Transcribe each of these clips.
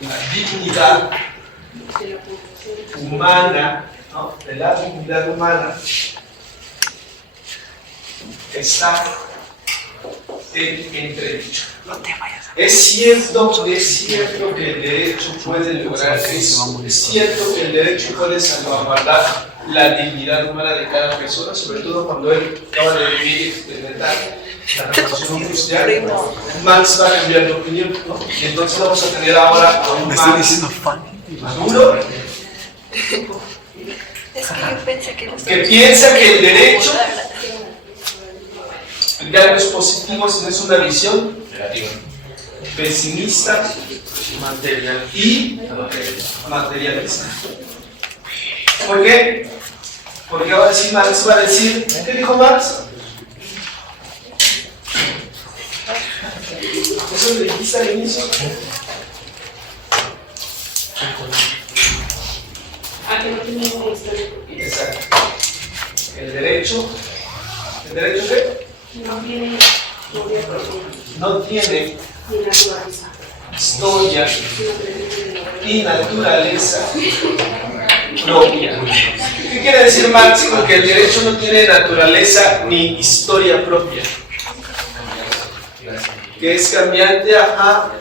la dignidad humana, ¿no? De la dignidad humana está en entredicho. Es cierto que el derecho puede lograr eso, es cierto que el derecho puede salvaguardar la dignidad humana de cada persona, sobre todo cuando él acaba de vivir y experimentar la revolución industrial. Marx va a cambiar de opinión, ¿no? Y entonces vamos a tener ahora a un Marx maduro que piensa que el derecho, el cambios positivos, no es una visión pesimista y materialista. ¿Por qué? Porque ahora sí Marx va a decir, ¿qué dijo Marx? ¿Eso lo dijiste al inicio? Exacto. ¿El derecho qué? No tiene historia y naturaleza propia. ¿Qué quiere decir Marx con que el derecho no tiene naturaleza ni historia propia? Que es cambiante, ajá,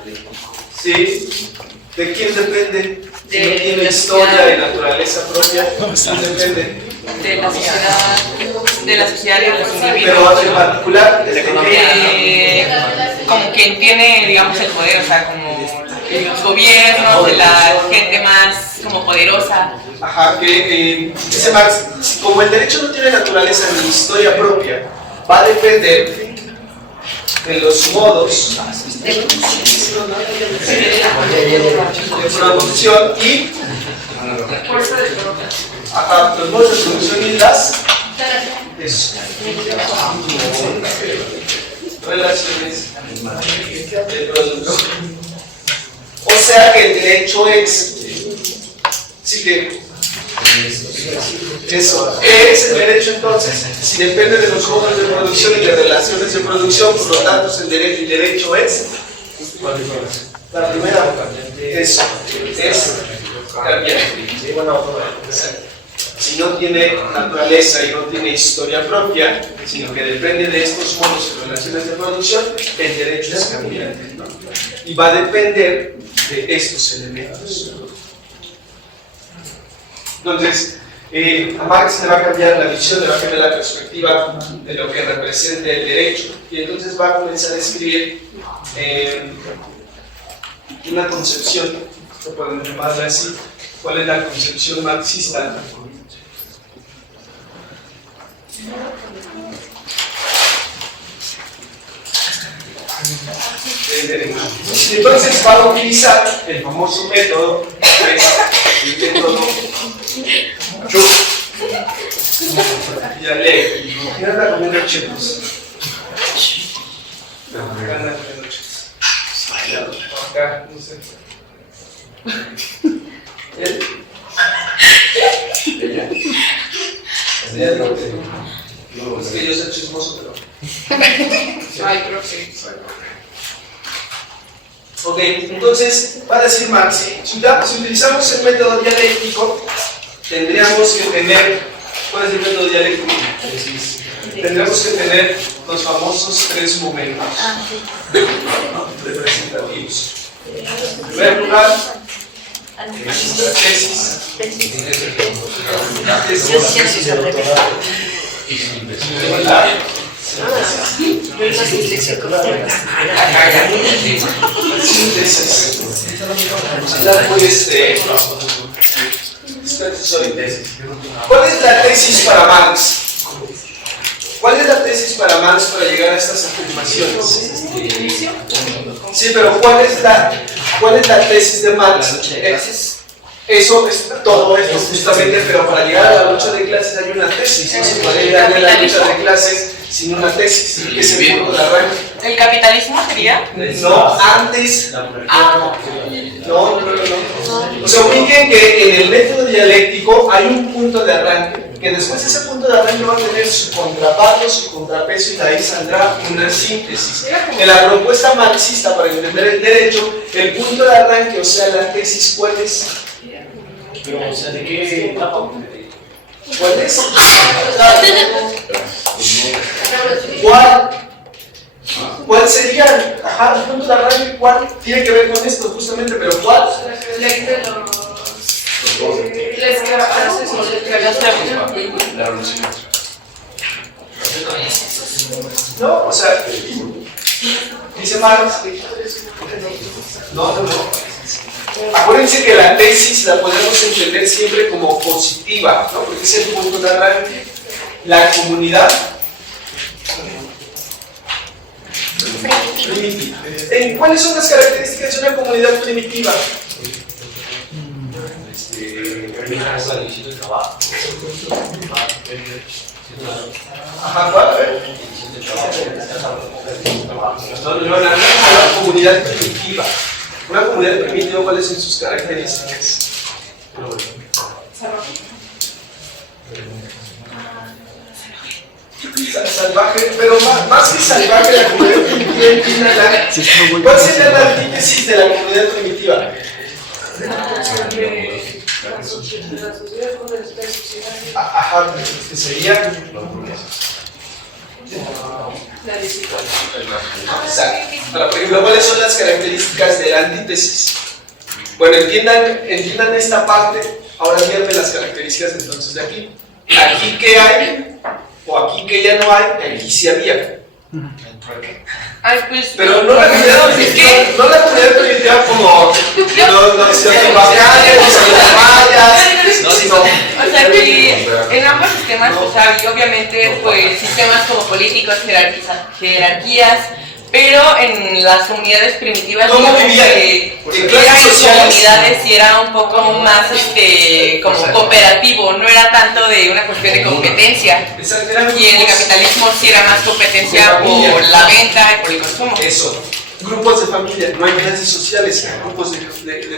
¿sí? ¿De quién depende? Si no tiene historia y naturaleza propia, ¿quién depende? De la sociedad y de los individuos. Pero en particular, como quien tiene, digamos, el poder, o sea, como los gobiernos, de la gente más como poderosa. Ajá, que dice Marx, como el derecho no tiene naturaleza ni historia propia, va a depender de los modos de producción y los modos de producción y las relaciones de producción. O sea que el derecho es, sí que eso, ¿qué es el derecho entonces? Si depende de los modos de producción y de relaciones de producción, por lo tanto el derecho es la primera, eso, es cambiante. Si no tiene naturaleza y no tiene historia propia, sino que depende de estos modos y relaciones de producción, el derecho es cambiante, ¿no? Y va a depender de estos elementos. Entonces, a Marx le va a cambiar la visión, le va a cambiar la perspectiva de lo que representa el derecho, y entonces va a comenzar a escribir una concepción, que podemos llamarla así. ¿Cuál es la concepción marxista? Y entonces va a utilizar el famoso método, el método dialéctico. ¿Quién anda comiendo chetos? ¿Quién anda comiendo chetos? Acá, no sé. ¿Él? ¿Ella? Es que yo soy chismoso, pero... Ay, creo que sí. Ok, entonces va a decir Marx, si utilizamos el método dialéctico, tendríamos que tener, ¿cuál es el método dialéctico? Tendríamos que tener los famosos tres momentos representativos. En primer lugar, tesis. ¿Cuál es la tesis para Marx? ¿Cuál es la tesis para Marx para llegar a estas afirmaciones? Sí, pero ¿cuál es la tesis de Marx? Eso es todo esto justamente, pero para llegar a la lucha de clases hay una tesis. No se puede llegar a la lucha de clases sin una tesis, que es el punto de arranque. ¿El capitalismo sería? No, antes. No. O sea, ubiquen que en el método dialéctico hay un punto de arranque, que después ese punto de arranque va a tener su contraparte, su contrapeso, y de ahí saldrá una síntesis. En la propuesta marxista para entender el derecho, el punto de arranque, o sea, la tesis, ¿cuál es? Pero, o sea, ¿de qué etapa? ¿Cuál es? ¿Cuál sería? Ajá, el punto de arranque, ¿cuál? Tiene que ver con esto justamente, pero ¿cuál? No, o sea, dice Marx. No. Acuérdense que la tesis la podemos entender siempre como positiva, ¿no? Porque es el punto de arranque. La comunidad primitiva. ¿Cuáles son las características de una comunidad primitiva? Ajá, ¿cuál? A ver. Una comunidad primitiva. Una comunidad primitiva, ¿cuáles son sus características? Salvaje, pero más que salvaje, la comunidad primitiva. ¿Cuál sería la antítesis de la comunidad primitiva? Ajá, que sería la desigualdad. Exacto. Ahora, por ejemplo, ¿cuáles son las características de la antítesis? Bueno, entiendan esta parte. Ahora díganme las características entonces de aquí. Aquí que hay, o aquí que ya no hay, aquí sí había. Ay, pues, pero no la comunidad primitiva, no la comunidad primitiva como los teotihuacanes, los mayas, sino. O sea que en ambos sistemas, o sea, y obviamente pues sistemas como políticos, jerarquías, pero en las comunidades primitivas ¿cómo vivían? Eran comunidades y era un poco más como cooperativo, no era tanto de una cuestión de competencia. Y en el capitalismo sí era más competencia por la venta y por el consumo. Eso. Grupos de familia, no hay clases sociales, hay grupos de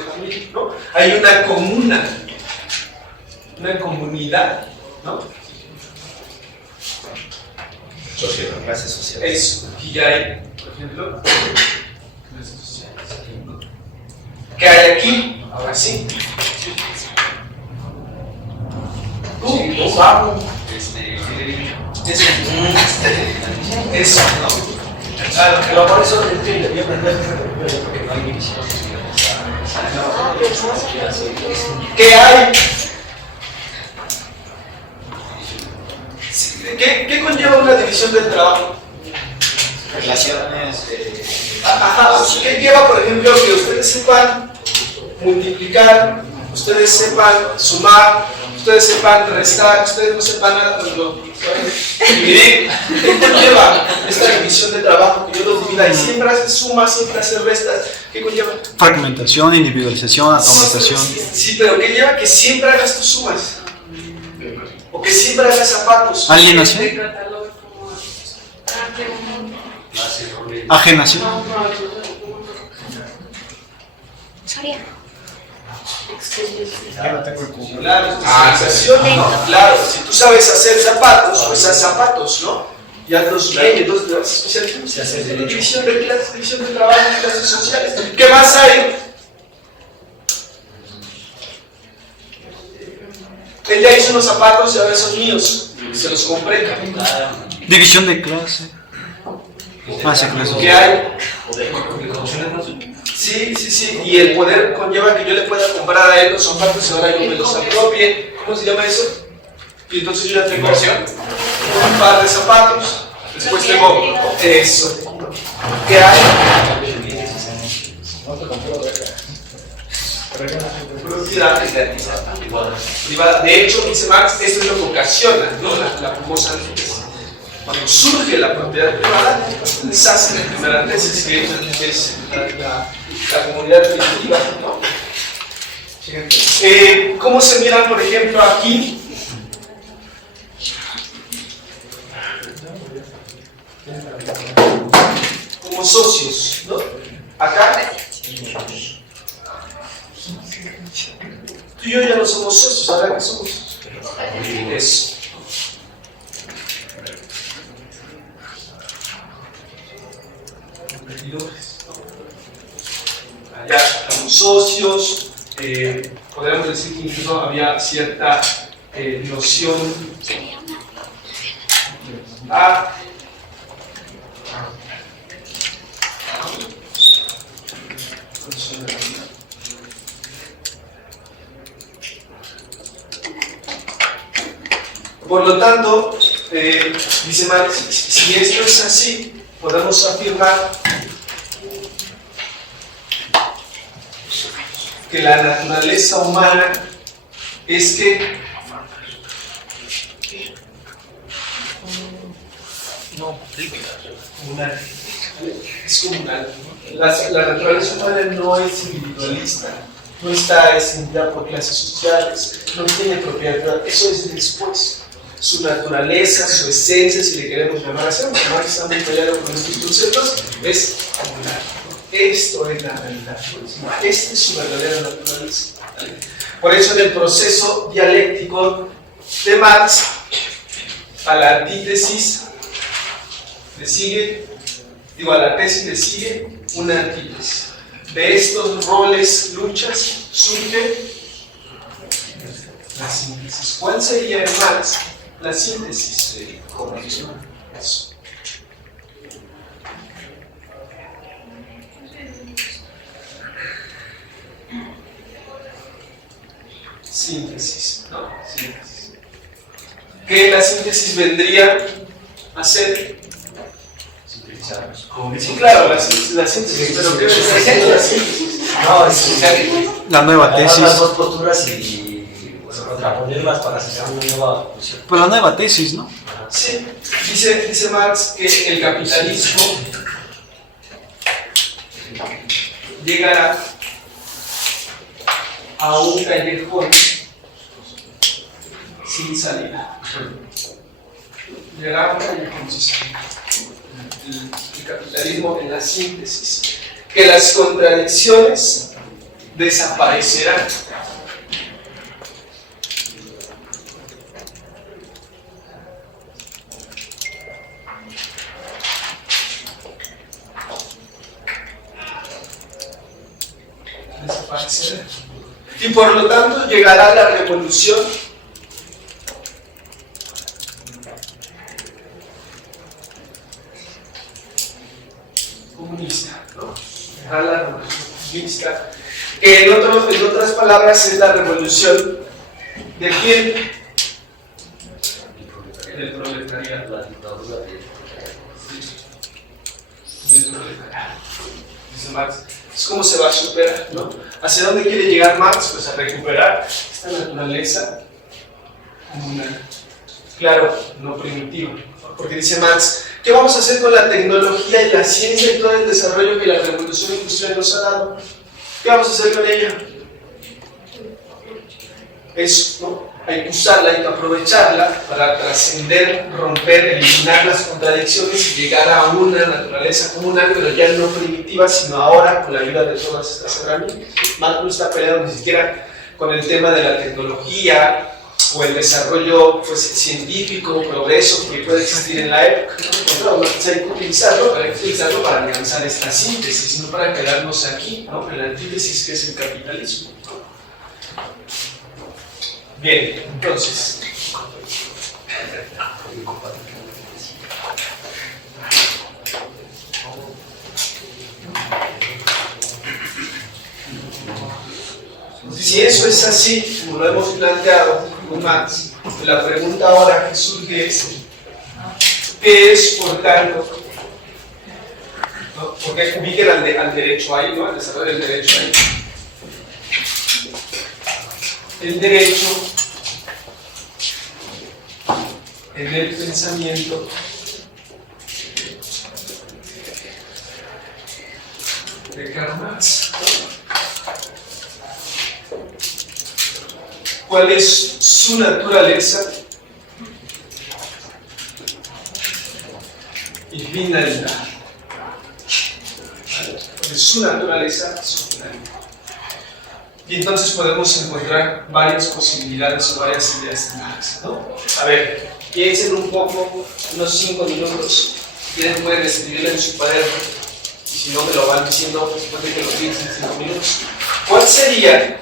familia, ¿no? Hay una comuna, una comunidad, ¿no? Sociedad, clases sociales. Eso, aquí ya hay, por ejemplo, clases sociales. ¿Qué hay aquí? Ahora sí. Vamos. Eso, ¿no? Claro, Pero por eso debería aprender porque no hay división. ¿qué hay? ¿Qué conlleva una división del trabajo? Relaciones. Ajá, ¿qué lleva, por ejemplo, que ustedes sepan multiplicar, ustedes sepan sumar, ustedes sepan restar, ustedes no sepan nada, pues lo dividir? ¿Qué conlleva esta división de trabajo? Que yo los divida y siempre hace sumas, siempre hace restas. ¿Qué conlleva? Fragmentación, individualización, automatización. Sí, pero ¿qué lleva? Que siempre hagas tus sumas. O que siempre hagas zapatos. Alienación. Ajenación. Claro, no, claro, si tú sabes hacer zapatos, pues haz zapatos, ¿no? Y hazlos bien, entonces te vas a especializar. División de clases, división de trabajo, clases sociales. ¿Qué más hay? Él ya hizo unos zapatos y ahora son míos. Se los compré. División de clase. Clase. ¿Qué hay? Sí. Y el poder conlleva que yo le pueda comprar a él los zapatos y ahora yo me los apropie. ¿Cómo se llama eso? Y entonces yo ya tengo un par de zapatos. Después tengo eso. ¿Qué hay? Propiedad privada. De hecho, dice Marx, esto es lo que ocasiona, ¿no? La famosa antítesis. Cuando surge la propiedad privada, se hace la primera tesis, que es la comunidad primitiva, ¿no? ¿Cómo se miran, por ejemplo, aquí? Como socios, ¿no? Acá. Tú y yo ya no somos socios, ¿ahora qué somos? Eso. ya éramos socios, podríamos decir que incluso había cierta noción por lo tanto, dice Marx, si esto es así, podemos afirmar que la naturaleza humana es que es comunal. La naturaleza humana no es individualista, no está extendida por clases sociales, no tiene propiedad, eso es después. Su naturaleza, su esencia, si le queremos llamar así, aunque Marx está muy peleado con estos conceptos, es comunal. Esto es la realidad, esta es su verdadera naturaleza. Por eso en el proceso dialéctico de Marx, a la antítesis le sigue, a la tesis le sigue una antítesis. De estos roles, luchas, surge la síntesis. ¿Cuál sería en Marx la síntesis de eso? Síntesis, ¿no? Síntesis. ¿Qué la síntesis vendría a ser? Sí, claro, la síntesis, pero ¿qué vendría a ser la síntesis? No, es La nueva tesis. las dos posturas y contraponerlas para sacar una nueva posición. Pues la nueva tesis, ¿no? Sí, dice Marx que el capitalismo llegará a un callejón sin salida. Llegará a un callejón sin salida. El capitalismo en la síntesis. Que las contradicciones desaparecerán. Y por lo tanto llegará la revolución comunista, ¿no? Llegará la revolución comunista, que en otras palabras es la revolución de quién? Del proletariado. Del proletariado. Dice Marx. Es como se va a superar, ¿no? ¿Hacia dónde quiere llegar Marx? Pues a recuperar esta naturaleza comunal. Claro, no primitiva. Porque dice Marx, ¿qué vamos a hacer con la tecnología y la ciencia y todo el desarrollo que la revolución industrial nos ha dado? ¿Qué vamos a hacer con ella? Eso, ¿no? Hay que usarla, hay que aprovecharla para trascender, romper, eliminar las contradicciones y llegar a una naturaleza comunal, pero ya no primitiva, sino ahora con la ayuda de todas estas herramientas. Marx no está peleado ni siquiera con el tema de la tecnología o el desarrollo científico, progreso que puede existir en la época. No, hay que utilizarlo para alcanzar esta síntesis, no para quedarnos aquí, ¿no? En la antítesis que es el capitalismo. Bien, entonces, si eso es así, como lo hemos planteado con Marx, la pregunta ahora que surge es, ¿qué es, por tanto? ¿No? Porque ubiquen al derecho ahí, ¿no? Al desarrollo del derecho ahí. El derecho en el pensamiento de Karl Marx. ¿Cuál es su naturaleza y finalidad? ¿Cuál es su naturaleza y su finalidad? Y entonces podemos encontrar varias posibilidades o varias ideas de Marx, ¿no? A ver, piensen un poco, unos 5 minutos, si quieren pueden escribirlo en su cuaderno, si no me lo van diciendo después de que lo digas en 5 minutos. ¿Cuál sería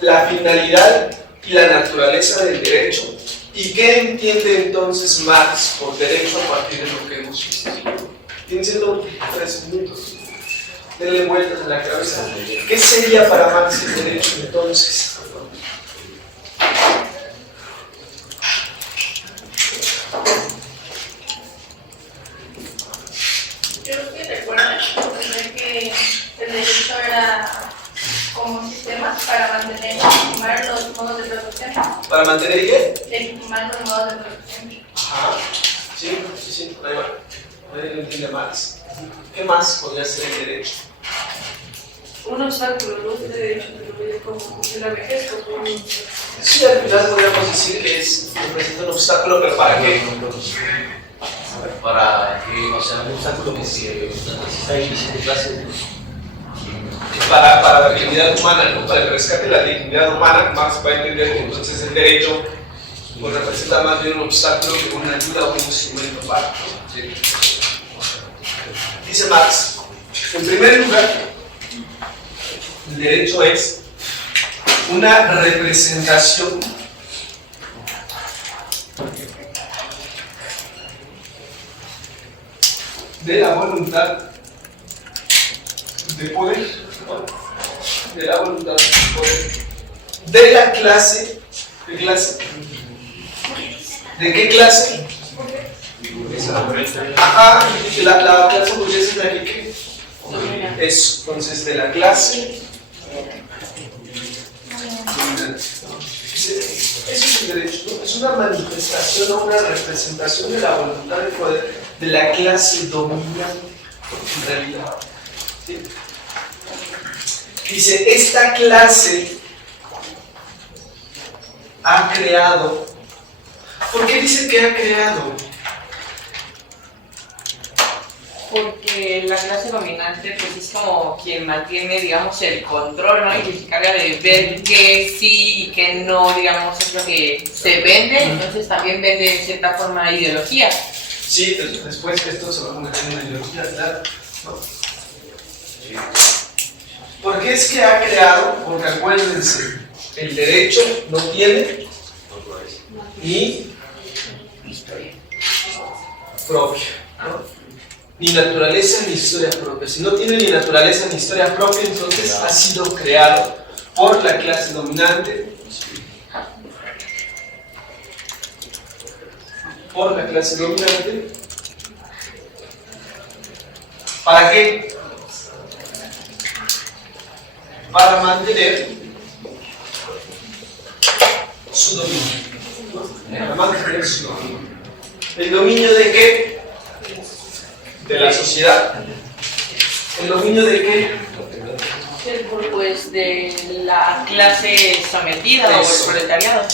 la finalidad y la naturaleza del derecho? ¿Y qué entiende entonces Marx por derecho a partir de lo que hemos visto? Tienen siendo 3 minutos. Denle vueltas a la cabeza. ¿Qué sería para Marx el derecho entonces? Creo que recuerdan que el derecho era como un sistema para mantener y legitimar los modos de producción. ¿Para mantener qué? Legitimar los modos de producción. Ajá. Sí, ahí va. Ahí lo entiende Marx. ¿Qué más podría ser el derecho? Un obstáculo, ¿no? El derecho como la vejez, como un... Sí, al final podríamos decir que representa un obstáculo, pero ¿para qué? Para que, o sea, un obstáculo que está ahí de clase. Para la dignidad humana, ¿no? Para el rescate de la dignidad humana, Marx va a entender que entonces el derecho pues, representa más bien un obstáculo que una ayuda o un instrumento para. ¿Sí? Dice Marx, en primer lugar, el derecho es una representación de la voluntad de poder, de la voluntad de poder, de la clase, ¿de clase? ¿De qué clase? Ajá, la clase burguesa es la que ¿qué? Es entonces de la clase dominante. Eso es el derecho, ¿no? Es una manifestación o una representación de la voluntad de poder de la clase dominante en realidad. ¿Sí? Dice, esta clase ha creado. ¿Por qué dice que ha creado? Porque la clase dominante pues es como quien mantiene, digamos, el control, ¿no? Y que se encarga de ver qué sí y qué no, digamos, es lo que se vende, entonces también vende en cierta forma ideología. Sí, después esto se va a convertir en una ideología, claro. ¿No? ¿Por qué es que ha creado? Porque acuérdense, el derecho no tiene ni propia, ¿no? Ni naturaleza ni historia propia. Si no tiene ni naturaleza ni historia propia, entonces ha sido creado por la clase dominante, ¿Para qué? Para mantener su dominio. Para mantener su dominio. ¿El dominio de qué? De la sociedad. ¿El dominio de qué? Pues de la clase sometida o el proletariado.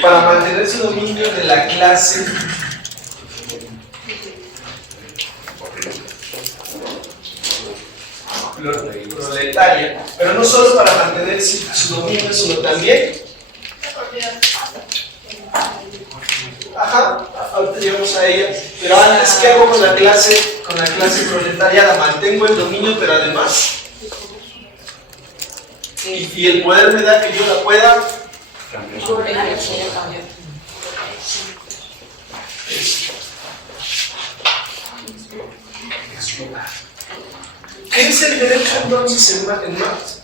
Para mantener su dominio de la clase proletaria, pero no solo para mantener su dominio, sino también ahorita llegamos a ella, pero antes, ¿qué hago con la clase proletariada? Mantengo el dominio, pero además y el poder me da que yo la pueda ¿Qué es el derecho entonces en Marx?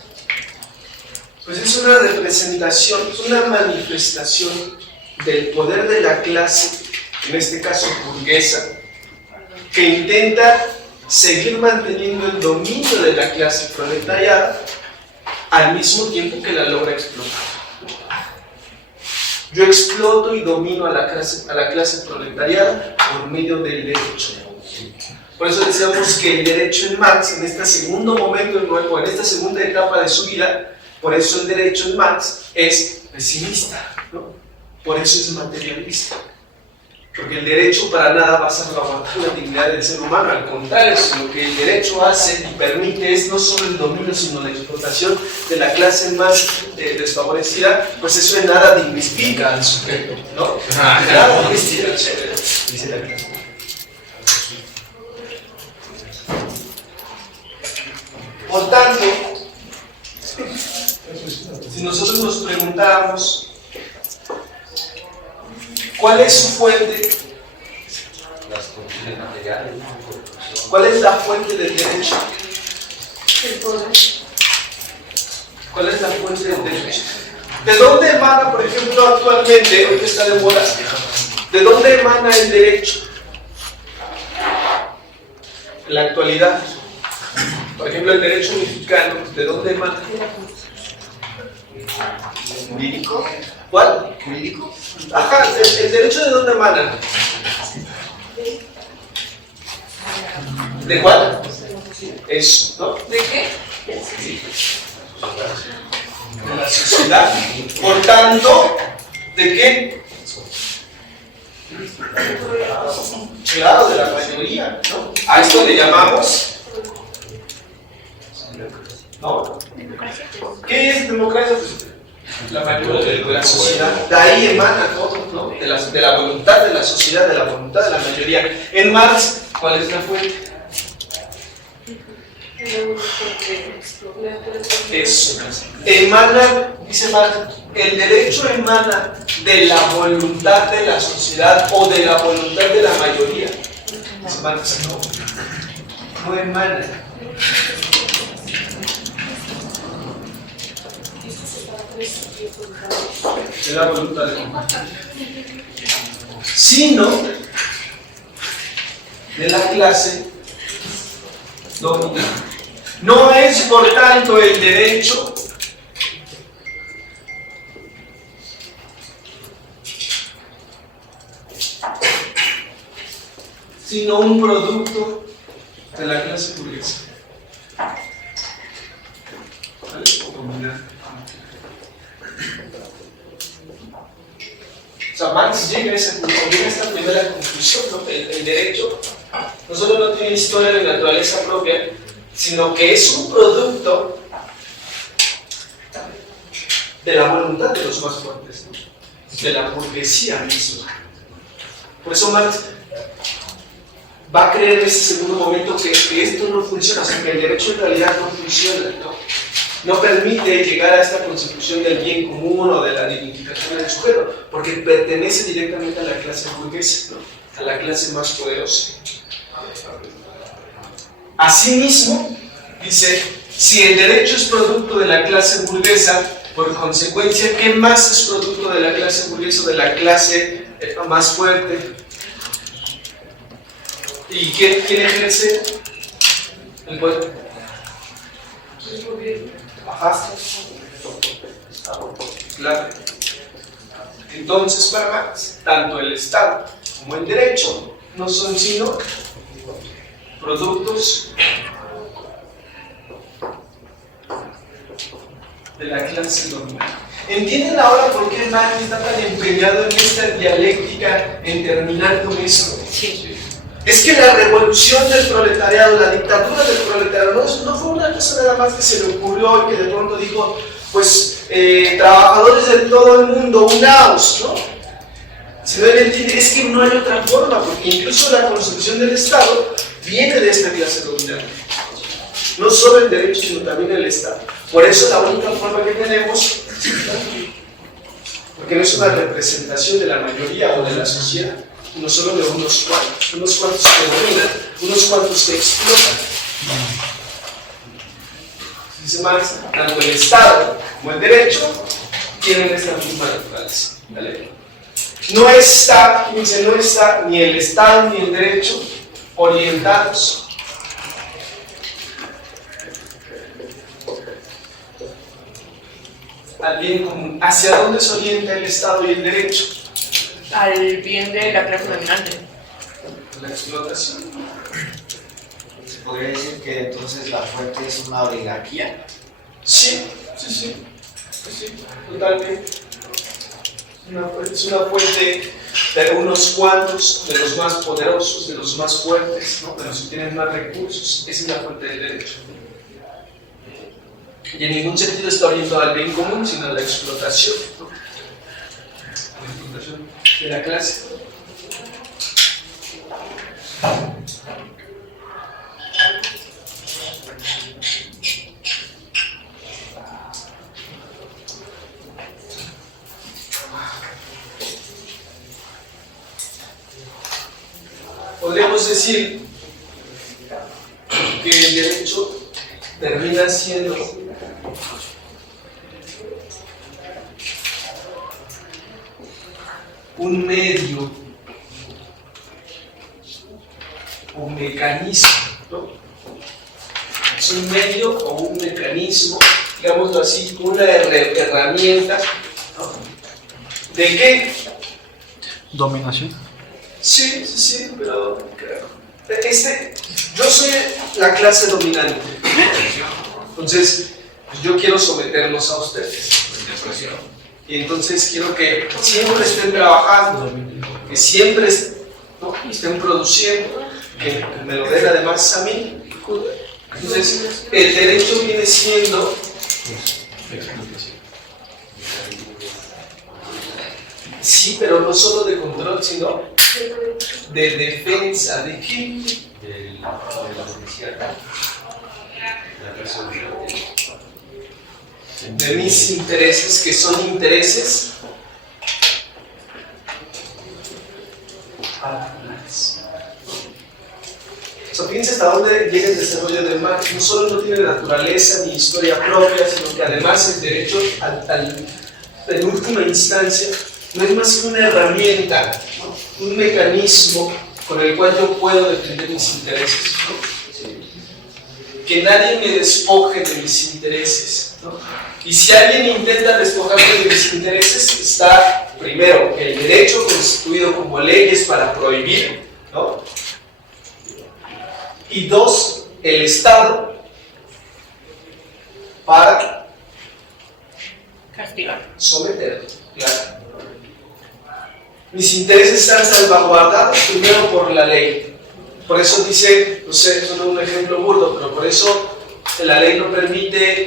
Pues es una representación, es una manifestación del poder de la clase, en este caso burguesa, que intenta seguir manteniendo el dominio de la clase proletariada al mismo tiempo que la logra explotar. Yo exploto y domino a la clase proletariada por medio del derecho. Por eso decíamos que el derecho en Marx, en este segundo momento, o en esta segunda etapa de su vida, por eso el derecho en Marx es pesimista, ¿no? Por eso es materialista. Porque el derecho para nada va a salvaguardar la dignidad del ser humano, al contrario, si lo que el derecho hace y permite es no solo el dominio, sino la explotación de la clase más desfavorecida, pues eso en nada dignifica al sujeto, ¿no? Nada dignifica al sujeto. Por tanto, si nosotros nos preguntáramos ¿cuál es su fuente? Las condiciones materiales. ¿Cuál es la fuente del derecho? El poder. ¿Cuál es la fuente del derecho? ¿De dónde emana, por ejemplo, actualmente, hoy que está de moda, de dónde emana el derecho? En la actualidad. Por ejemplo, el derecho mexicano, ¿de dónde emana? ¿Jurídico? ¿Cuál? ¿Jurídico? Ajá, ¿el derecho de dónde emana? ¿De cuál? Eso, ¿no? ¿De qué? De la sociedad. Por tanto, ¿de qué? Claro, de la mayoría, ¿no? A esto le llamamos, ¿no? ¿Qué es democracia? Pues la mayoría de la sociedad. De ahí emana todo, ¿no? De la voluntad de la sociedad, de la voluntad de la mayoría. En Marx, ¿cuál es la fuente? Eso. Emana, dice Marx, el derecho emana de la voluntad de la sociedad o de la voluntad de la mayoría. Dice Marx, no emana. De la voluntad de la mayoría. Sino de la clase dominante. No es, por tanto, el derecho sino un producto de la clase burguesa. ¿Vale? O dominante. O sea, Marx llega a ese punto, llega a esta primera conclusión, ¿no? El derecho no solo no tiene historia de naturaleza propia, sino que es un producto de la voluntad de los más fuertes, ¿no? De la burguesía misma. Por eso Marx va a creer en ese segundo momento que esto no funciona, o sea, que el derecho en realidad no funciona, no permite llegar a esta consecución del bien común o de la dignificación del sujeto, porque pertenece directamente a la clase burguesa, ¿no? A la clase más poderosa. Asimismo, dice, si el derecho es producto de la clase burguesa, por consecuencia, ¿qué más es producto de la clase burguesa o de la clase más fuerte? ¿Y quién ejerce el poder? Ajá. Claro. Entonces, para Marx, tanto el Estado como el derecho no son sino productos de la clase dominante. ¿Entienden ahora por qué Marx está tan empeñado en esta dialéctica en terminar con esto? Sí. Es que la revolución del proletariado, la dictadura del proletariado, no fue una cosa nada más que se le ocurrió y que de pronto dijo, pues, trabajadores de todo el mundo, unaos, ¿no? Si no él entiende, es que no hay otra forma, porque incluso la constitución del Estado viene de esta clase dominante. No solo el derecho, sino también el Estado. Por eso la única forma que tenemos, porque no es una representación de la mayoría o de la sociedad, no solo de unos cuantos que dominan, unos cuantos que explotan. Dice Marx, tanto el Estado como el derecho tienen esta misma naturaleza. ¿Vale? No está ni el Estado ni el derecho orientados al bien común. ¿Hacia dónde se orienta el Estado y el derecho? Al bien de la clase dominante. La explotación. ¿Se podría decir que entonces la fuente es una oligarquía? Sí, totalmente. Es una fuente de unos cuantos, de los más poderosos, de los más fuertes, ¿no? De los que tienen más recursos. Esa es la fuente del derecho. Y en ningún sentido está orientado al bien común, sino a la explotación, ¿no? La explotación de la clase. podríamos decir que el derecho termina siendo un medio, un mecanismo, ¿no? Es un medio o un mecanismo, digámoslo así, una herramienta, ¿no? ¿De qué? Dominación. Sí, pero yo soy la clase dominante. Entonces, yo quiero someterlos a ustedes. Y entonces quiero que siempre estén trabajando, que siempre, ¿no?, estén produciendo, que me lo den además a mí. Entonces, el derecho viene siendo sí, pero no solo de control, sino de defensa. ¿De qué? De la judicial, la persona. De mis intereses, que son intereses particulares. O sea, fíjense hasta dónde llega el desarrollo del marco. No solo no tiene naturaleza ni historia propia, sino que además el derecho, en última instancia, no es más que una herramienta, ¿no?, un mecanismo con el cual yo puedo defender mis intereses, ¿no? Que nadie me despoje de mis intereses, ¿no? Y si alguien intenta despojarme de mis intereses, está primero el derecho constituido como leyes para prohibir, ¿no? Y dos, el Estado para castigar, someter, claro. Mis intereses están salvaguardados primero por la ley. Por eso dice, no sé, solo un ejemplo burdo, pero por eso la ley no permite,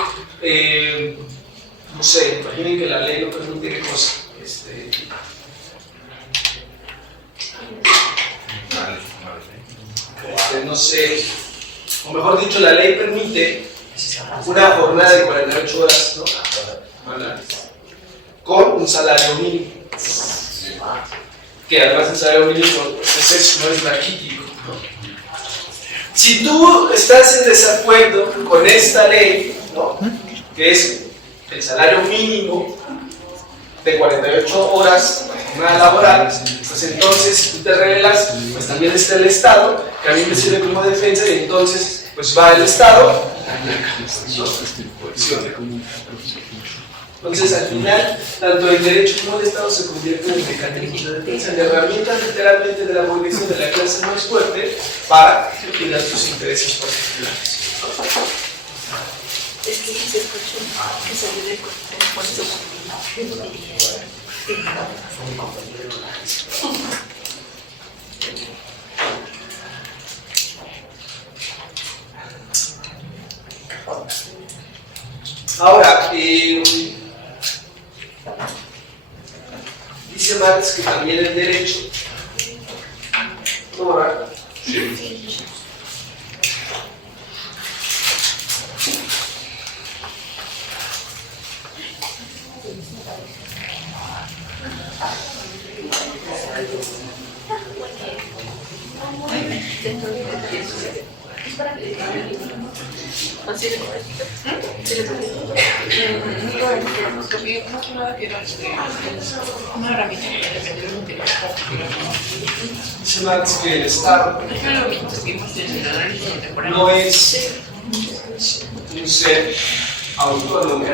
no sé, imaginen que la ley no permite qué cosa. No sé, o mejor dicho, la ley permite una jornada de 48 horas, ¿no?, con un salario mínimo. Que además el salario mínimo es eso, no es raquítico, ¿no? Si tú estás en desacuerdo con esta ley, ¿no?, que es el salario mínimo de 48 horas jornada laboral, pues entonces si tú te rebelas, pues también está el Estado, que a mí me sirve como defensa, y entonces pues va el Estado, ¿no? Entonces, al final, tanto el derecho como el Estado se convierten en mecanismos de defensa, en herramientas literalmente de la movilización de la clase más fuerte para cuidar sus intereses particulares. Es que se escuchó que salió del cuarto. Ahora, dice Marx que también el derecho, ¿no, verdad? Sí. Dice Marx que el Estado no es un ser autónomo,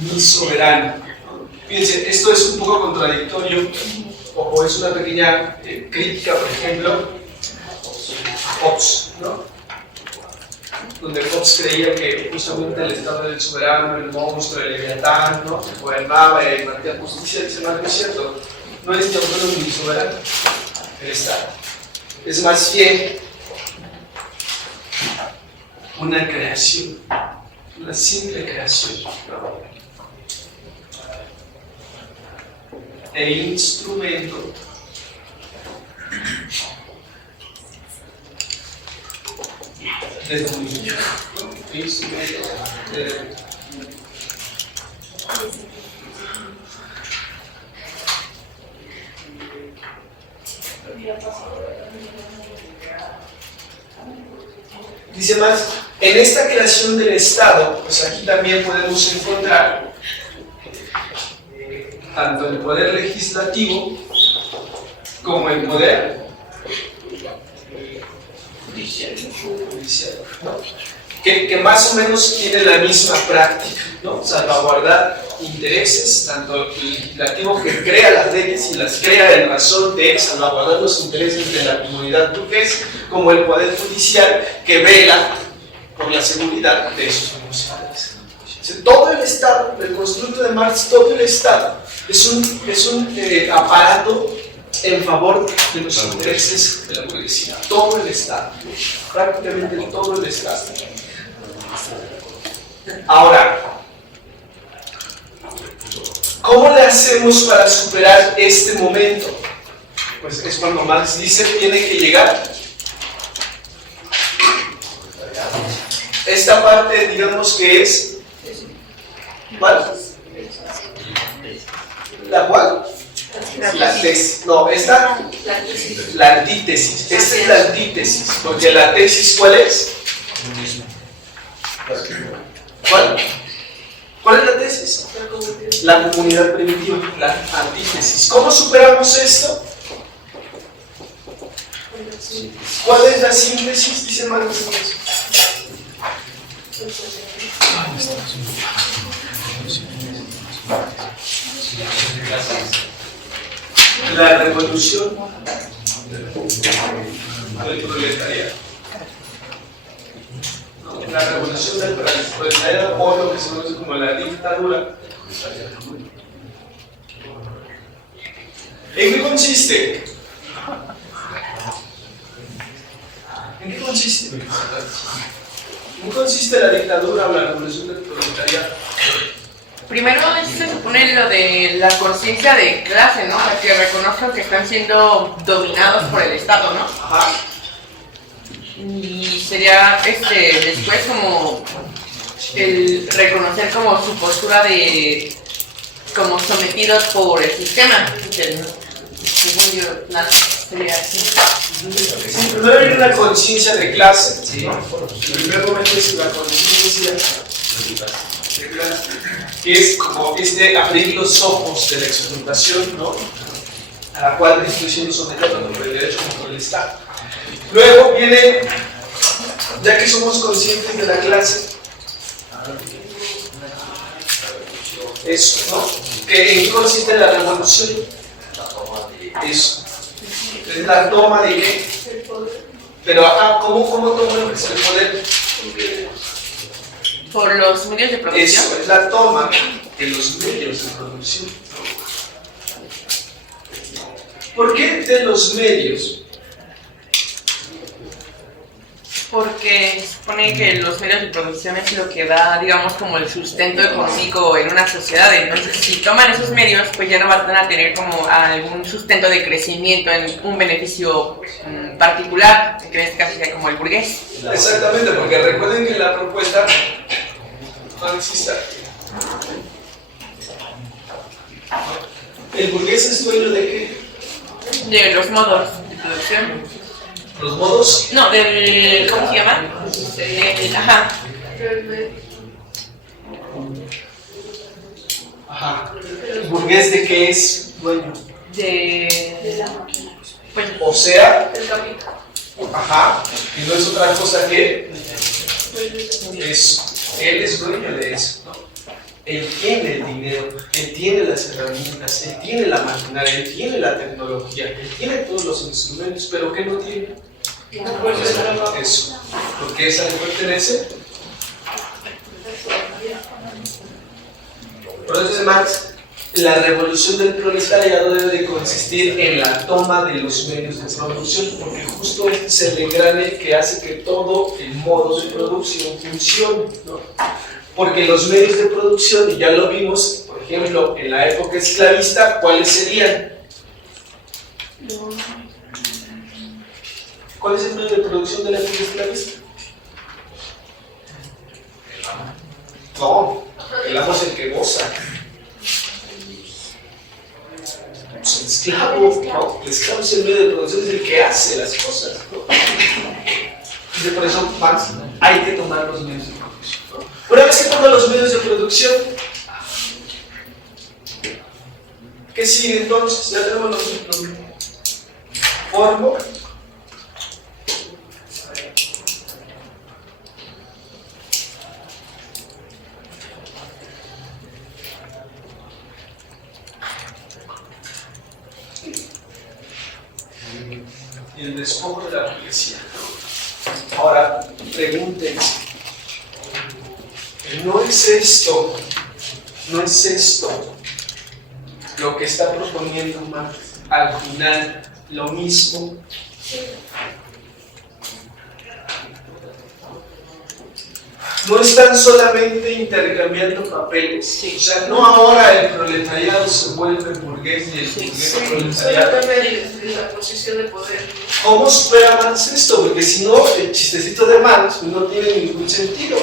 ni soberano. Fíjense, esto es un poco contradictorio, o es una pequeña crítica, por ejemplo, Hobbes, ¿no? Donde Hobbes creía que justamente el Estado era el soberano, el monstruo, el leviatán, ¿no?, que gobernaba y impartía justicia. Dice, no es cierto, no es ni autónomo ni soberano el Estado. Es más bien una creación, una simple creación, ¿no?, e instrumento de dominio, instrumento de Dice más, en esta creación del Estado, pues aquí también podemos encontrar tanto el poder legislativo como el poder judicial, ¿no? que más o menos tiene la misma práctica, ¿no? Salvaguardar intereses, tanto el legislativo que crea las leyes y las crea en razón de salvaguardar los intereses de la comunidad burguesa, como el poder judicial que vela por la seguridad de sus funcionarios. Todo el Estado, el constructo de Marx, todo el Estado es un aparato en favor de los intereses de la burguesía. Todo el Estado, prácticamente todo el Estado. Ahora, ¿cómo le hacemos para superar este momento? Pues es cuando Marx dice que tiene que llegar esta parte, digamos que es ¿cuál? ¿La cuál? La tesis. No, esta la antítesis. Esta es la antítesis, porque la tesis ¿cuál es? ¿Cuál? ¿Cuál es la tesis? La comunidad primitiva, la antítesis. ¿Cómo superamos esto? ¿Cuál es la síntesis? Dice Marx. La revolución del proletariado. La revolución del proletariado, o lo que se conoce como la dictadura. ¿En qué consiste? ¿En qué consiste? ¿En qué consiste la dictadura o la revolución del proletariado? Primero se supone lo de la conciencia de clase, ¿no? O sea, que reconozcan que están siendo dominados por el Estado, ¿no? Ajá. Y sería después como el reconocer como su postura de como sometidos por el sistema. Según yo, sería así. Sí, primero hay una conciencia de clase, ¿no? El primer momento es la conciencia de clase, que es como abrir los ojos de la explotación, ¿no? A la cual estoy siendo sometido tanto por el derecho como por el Estado. Luego viene, ya que somos conscientes de la clase, eso, ¿no? ¿En qué consiste la revolución? Eso. Es la toma de qué. Pero ¿cómo toma el poder? Por los medios de producción. Eso, es la toma de los medios de producción. ¿Por qué de los medios? Porque se supone que los medios de producción es lo que da, digamos, como el sustento económico en una sociedad. Entonces, si toman esos medios, pues ya no van a tener como algún sustento de crecimiento en un beneficio particular, que en este caso sería como el burgués. Exactamente, porque recuerden que la propuesta marxista, ¿el burgués es dueño de qué? De los modos de producción. ¿Los modos? No, del... ¿cómo se llama? Ajá. Ajá. ¿El burgués de qué es dueño? Pues, O sea, ajá, y no es otra cosa que él es dueño de eso, ¿no? Él tiene el dinero, él tiene las herramientas, él tiene la maquinaria, él tiene la tecnología, él tiene todos los instrumentos, pero ¿qué no tiene? Eso, porque esa le pertenece. Por eso Marx, la revolución del proletariado debe de consistir en la toma de los medios de producción, porque justo este es el engrane que hace que todo el modo de producción funcione, ¿no? Porque los medios de producción, y ya lo vimos, por ejemplo, en la época esclavista, ¿cuáles serían? ¿Cuál es el medio de producción de la época esclavista? No, el amo es el que goza. Pues esclavo, ¿no? El esclavo es el medio de producción, es el que hace las cosas, ¿no? Y por eso, Marx, hay que tomar los medios de producción, ¿no? Una vez que toman los medios de producción, ¿qué sigue entonces? Ya tenemos los formo. Y el despojo de la burguesía. Ahora, pregúntense, ¿no es esto lo que está proponiendo Marx al final lo mismo? No están solamente intercambiando papeles, o sea, no ahora el proletariado se vuelve burgués y el burgués proletariado. Solo cambia la posición de poder. ¿Cómo supera Marx esto? Porque si no, el chistecito de Marx no tiene ningún sentido.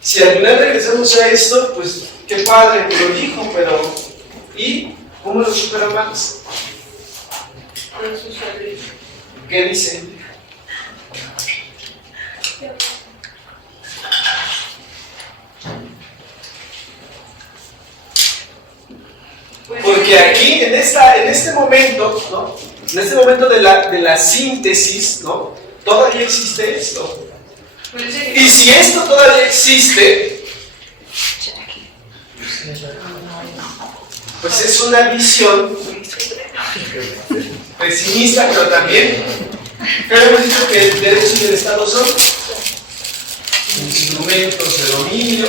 Si al final regresamos a esto, pues qué padre que lo dijo, pero ¿y cómo lo supera Marx? ¿Qué dice? Porque aquí, en este momento, ¿no? En este momento de la síntesis, ¿no? Todavía existe esto. Y si esto todavía existe, pues es una visión pesimista, pero también hemos dicho que el derecho y el Estado son instrumentos de dominio.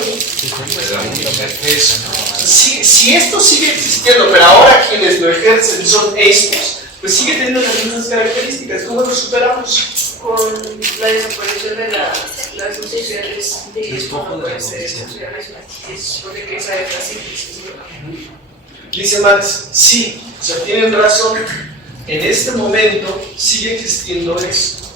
Si esto sigue existiendo, pero ahora quienes lo ejercen son estos, pues sigue teniendo las mismas características. ¿Cómo lo superamos? Con la desaparición de las sociales porque que esa es la síntesis. Dice Marx, sí, o sea, tienen razón, en este momento sigue existiendo esto,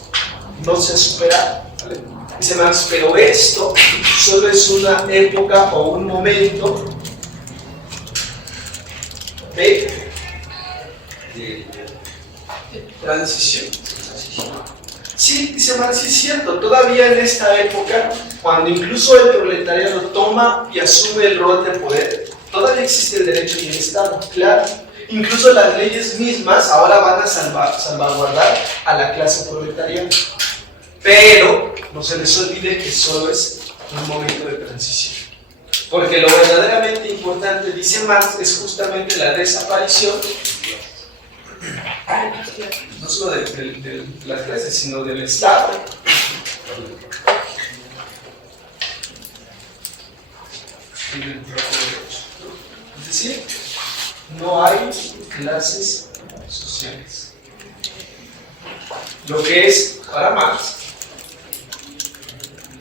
no se ha superado, ¿vale? Dice Marx, pero esto solo es una época o un momento de transición. Sí, dice Marx, sí es cierto, todavía en esta época, cuando incluso el proletariado toma y asume el rol de poder, todavía existe el derecho y el Estado, claro. Incluso las leyes mismas ahora van a salvaguardar a la clase proletaria. Pero no se les olvide que solo es un momento de transición. Porque lo verdaderamente importante, dice Marx, es justamente la desaparición, no solo de las clases, sino del Estado. Es decir, no hay clases sociales. Lo que es para Marx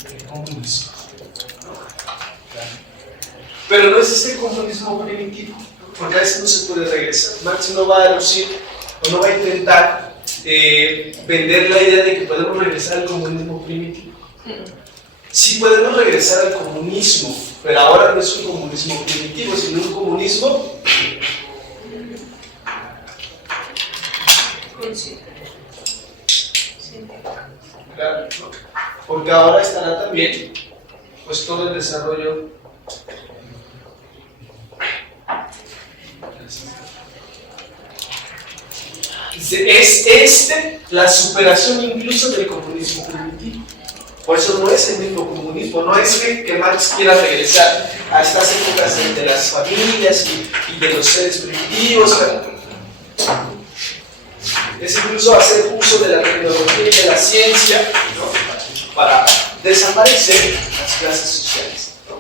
el comunismo. Pero no es este comunismo primitivo, porque a veces no se puede regresar. Marx no va a lucir o no va a intentar vender la idea de que podemos regresar al comunismo primitivo. Sí podemos regresar al comunismo, pero ahora no es un comunismo primitivo, sino un comunismo claro, ¿no? Porque ahora estará también pues todo el desarrollo es la superación incluso del comunismo primitivo. Por eso no es el mismo comunismo, no es que Marx quiera regresar a estas épocas de las familias y de los seres primitivos. Es incluso hacer uso de la tecnología y de la ciencia, ¿no? Para desaparecer las clases sociales, ¿no?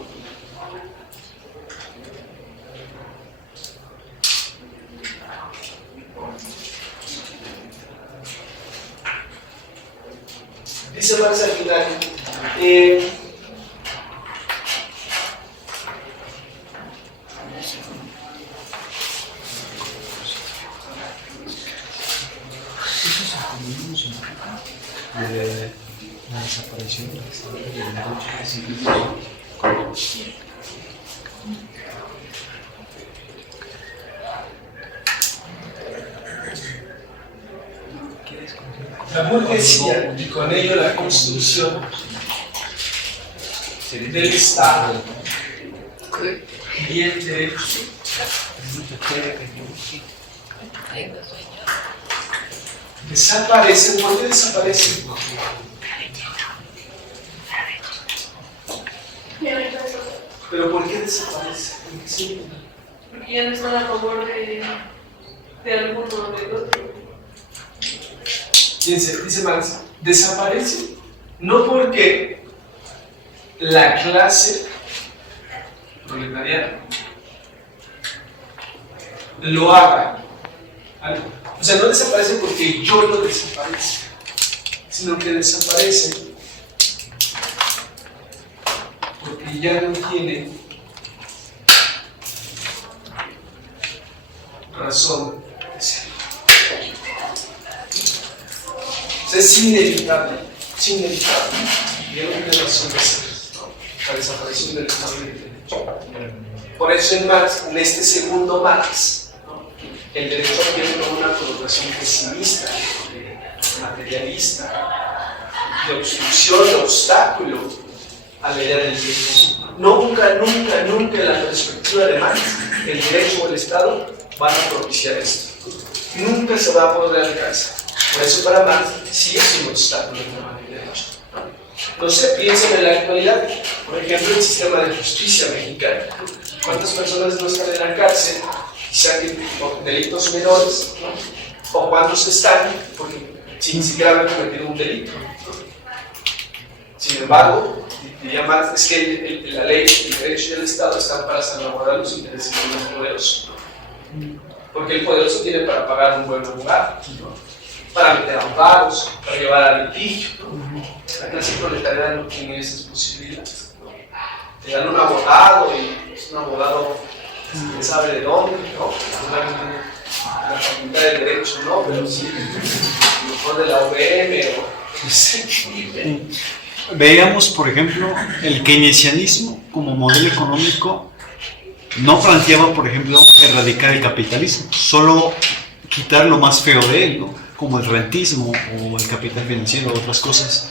Dice Marx al final, la desaparición del Estado y el derecho La burguesía y con ello la construcción del Estado y el derecho desaparecen. ¿Por qué desaparecen? ¿Pero por qué desaparecen? Sí. Porque ya no están a favor de alguno o del otro. Fíjense, dice Marx, desaparece no porque la clase proletariana lo haga, ¿vale? O sea, no desaparece porque yo lo desaparezca, sino que desaparece porque ya no tiene razón de ser. O sea, es inevitable, es inevitable. Ya no tiene razón de ser, ¿no? La desaparición del Estado y del derecho. Por eso en Marx, en este segundo Marx, ¿no? El derecho tiene una connotación pesimista, materialista, de obstrucción, de obstáculo a la idea del derecho. Nunca en la perspectiva de Marx, el derecho o el Estado van a propiciar esto. Nunca se va a poder alcanzar. Por eso para Marx sí es un obstáculo el tema del derecho. No sé, piensen en la actualidad, por ejemplo, el sistema de justicia mexicano. ¿Cuántas personas no están en la cárcel, quizá por delitos menores, ¿no? O cuántos están porque sin siquiera haber cometido un delito? Sin embargo, diría Marx, es que la ley, el derecho y el Estado están para salvaguardar los intereses de los poderosos. Porque el poderoso tiene para pagar un buen lugar, ¿no? Para meter amparos, para llevar a litigio, ¿no? La clase proletaria no tiene esas posibilidades, ¿no? Te dan un abogado y es un abogado que sabe de dónde, ¿no? La facultad de Derecho, ¿no? Pero sí, a lo mejor de la UVM o no sé. Veíamos, por ejemplo, el keynesianismo como modelo económico no planteaba, por ejemplo, erradicar el capitalismo, solo quitar lo más feo de él, ¿no? Como el rentismo o el capital financiero o otras cosas.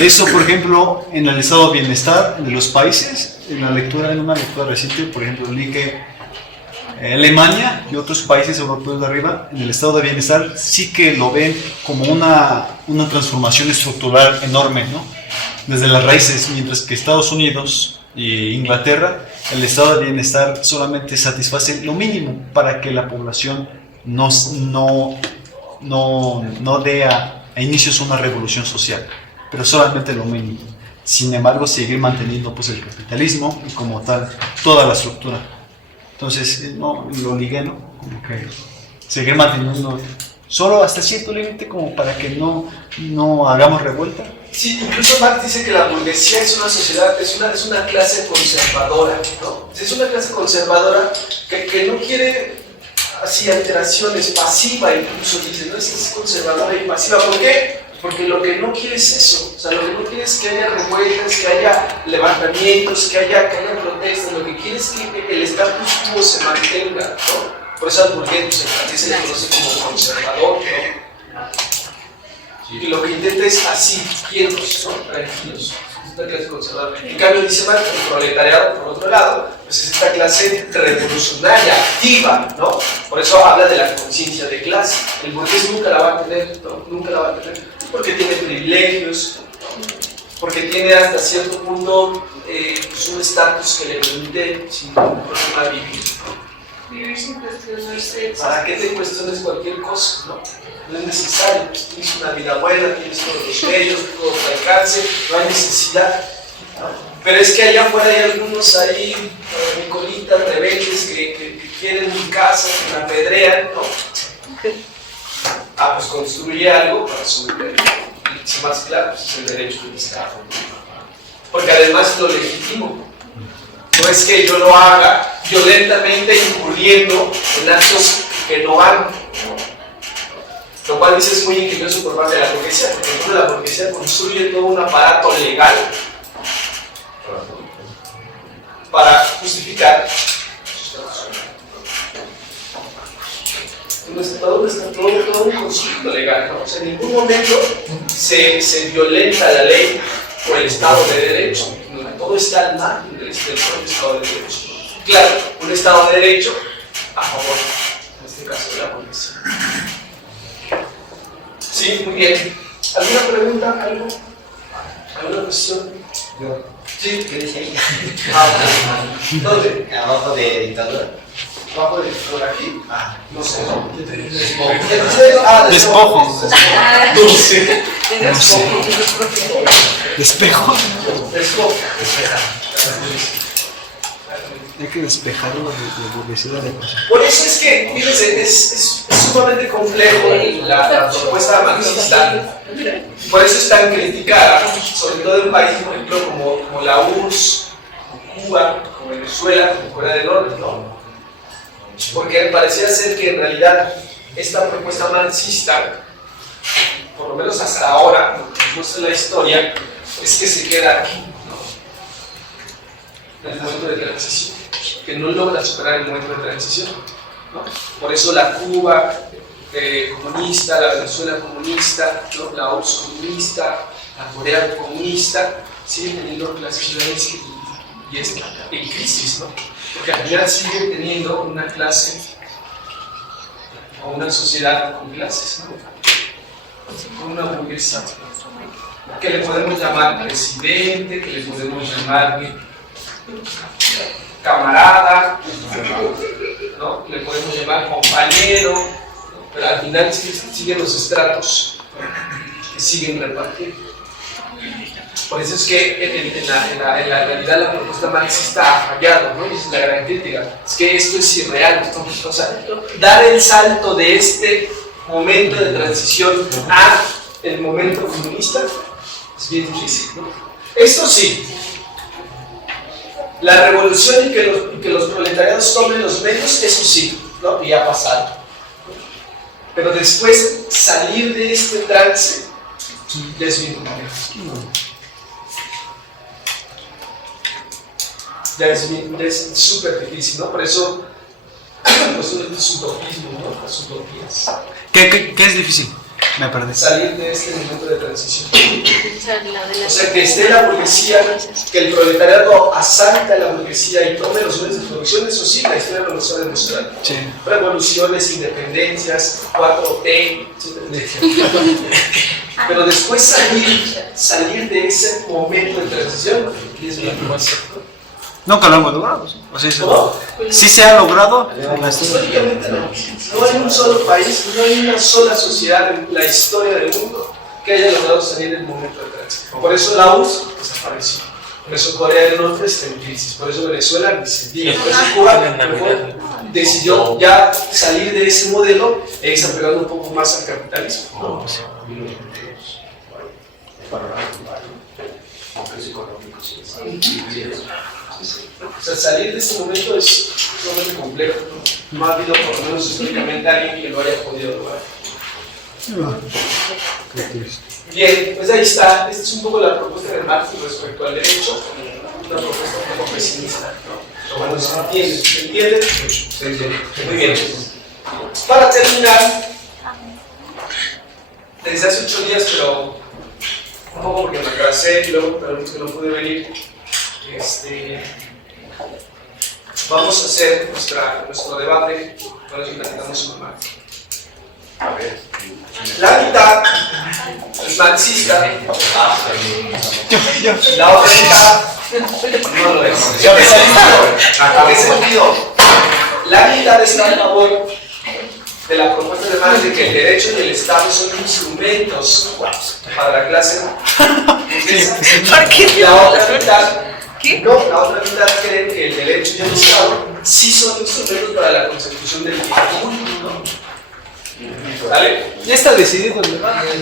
Eso, por ejemplo, en el estado de bienestar de los países, en una lectura reciente, por ejemplo, leí que Alemania y otros países europeos de arriba, en el estado de bienestar, sí que lo ven como una transformación estructural enorme, ¿no? Desde las raíces, mientras que Estados Unidos e Inglaterra, el estado de bienestar solamente satisface lo mínimo para que la población no dé a inicios una revolución social, pero solamente lo mínimo. Sin embargo, seguir manteniendo pues el capitalismo y como tal toda la estructura. Entonces, no, lo ligué, ¿no? Como que seguir manteniendo solo hasta cierto límite como para que no hagamos revuelta. Sí, incluso Marx dice que la burguesía es una sociedad, es una clase conservadora, ¿no? Es una clase conservadora que no quiere así alteraciones, pasiva incluso, dice, ¿no? Es conservadora y pasiva. ¿Por qué? Porque lo que no quiere es eso, o sea, lo que no quiere es que haya revueltas, que haya levantamientos, que haya protestas, lo que quiere es que el status quo se mantenga, ¿no? Por eso al burgués pues, se le conoce como conservador, ¿no? Y lo que intenta es así, quietos, ¿no? Tranquilos. Es una clase conservadora. En cambio, dice Marx, el proletariado, por otro lado, pues es esta clase revolucionaria, activa, ¿no? Por eso habla de la conciencia de clase. El burgués nunca la va a tener, ¿no? Nunca la va a tener. Porque tiene privilegios, ¿no? Porque tiene hasta cierto punto pues un estatus que le permite sin ningún problema vivir, ¿no? Vivir sin cuestionarse. ¿Para qué te cuestiones cualquier cosa, no? No es necesario, tienes una vida buena, tienes todos los medios, todo tu alcance, no hay necesidad, ¿no? Pero es que allá afuera hay algunos ahí, Nicolitas, rebeldes, que quieren mi casa, que me apedrean, ¿no? Ah, pues construye algo para someter. Y si más claro, pues es el derecho del Estado. Porque además es lo legítimo. No es que yo lo haga violentamente incurriendo en actos que no hago. Lo cual dice es muy ingenioso por parte de la burguesía, porque la burguesía construye todo un aparato legal para justificar. pues, todo un constructo legal, ¿no? O sea, en ningún momento se violenta la ley o el Estado de Derecho, ¿no? Todo está al margen del propio Estado de Derecho. Claro, un Estado de Derecho a favor, en este caso, de la policía. Sí, muy bien. ¿Alguna pregunta? ¿Algo? ¿Alguna cuestión? Yo. Sí. ¿Qué dice ahí? ¿Dónde? Abajo de dictadura. ¿Bajo de por aquí? Ah, No sé. Despojo. No sé. No sé. Despejo. Despojo. Hay que despejarlo de burguesía de cosas. Por eso es que, fíjense, es sumamente complejo la propuesta marxista. Por eso es tan criticada, sobre todo en países, por ejemplo, como la URSS, como Cuba, como Venezuela, como Corea del Norte, ¿no? Porque parecía ser que en realidad esta propuesta marxista, por lo menos hasta ahora, lo que nos muestra la historia, es que se queda aquí, ¿no? En el momento de transición, que no logra superar el momento de transición, ¿no? Por eso la Cuba comunista, la Venezuela comunista, ¿no? La URSS comunista, la Corea comunista, siguen teniendo clases sociales y es en crisis, ¿no? Porque al final siguen teniendo una clase o una sociedad con clases, ¿no? Con una burguesía que le podemos llamar presidente, que le podemos llamar camarada, ¿no? Le podemos llamar compañero, ¿no? Pero al final siguen los estratos que siguen repartiendo. Por eso es que en la realidad la propuesta marxista ha fallado, ¿no? Y es la gran crítica. Es que esto es irreal. O sea, dar el salto de este momento de transición a el momento comunista es bien difícil, ¿no? Esto sí, la revolución y que los proletariados tomen los medios, eso sí, ¿no? Y ha pasado. Pero después salir de este trance ya es bien complejo. Ya es súper difícil, ¿no? Por eso, pues, es utopismo, ¿no? Las utopías. ¿Qué es difícil? Me perdí. Salir de este momento de transición. O sea, que esté la burguesía, que el proletariado asalte a la burguesía y tome los medios de producción, eso sí, la historia nos lo va a demostrar. Sí. Revoluciones, independencias, 4T, etc. Pero después salir de ese momento de transición es bien difícil. Nunca lo hemos logrado. O sea, ¿Cómo? sí se ha logrado en la historia. Históricamente no. No hay un solo país, no hay una sola sociedad en la historia del mundo que haya logrado salir del momento de transición. Por eso la URSS desapareció. Por eso Corea del Norte está en crisis. Por eso Venezuela descendió. Por eso Cuba decidió ya salir de ese modelo e irse apegando un poco más al capitalismo. O sea, salir de ese momento es sumamente complejo, ¿no? No ha habido, por lo menos históricamente, alguien que lo haya podido lograr. Bien, pues ahí está. Esta es un poco la propuesta de Marx respecto al derecho. Una propuesta un poco pesimista, ¿no? Pero bueno, ¿se entiende? ¿Se entiende? Se entiende. Muy bien. Para terminar, desde hace 8 días, pero un poco porque me atrasé y luego pero no pude venir. Vamos a hacer nuestro debate con los que platicamos sobre Marx. A ver. La mitad es marxista, la otra mitad no lo es. ¿En qué sentido? La mitad está a favor de la propuesta de Marx de que el derecho y el Estado son instrumentos para la clase. La otra mitad no, la otra mitad cree que el derecho y el Estado sí son instrumentos para la consecución del bien común, ¿no? ¿Vale? Ya está decidido el debate.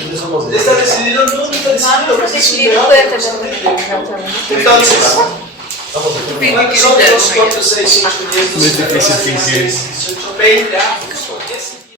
¿Ya está decidido? No está decidido, porque es un debate. Entonces, son 2, 4, 6, 8, 10, 12, 13, 14, 15, 16, 18, 20,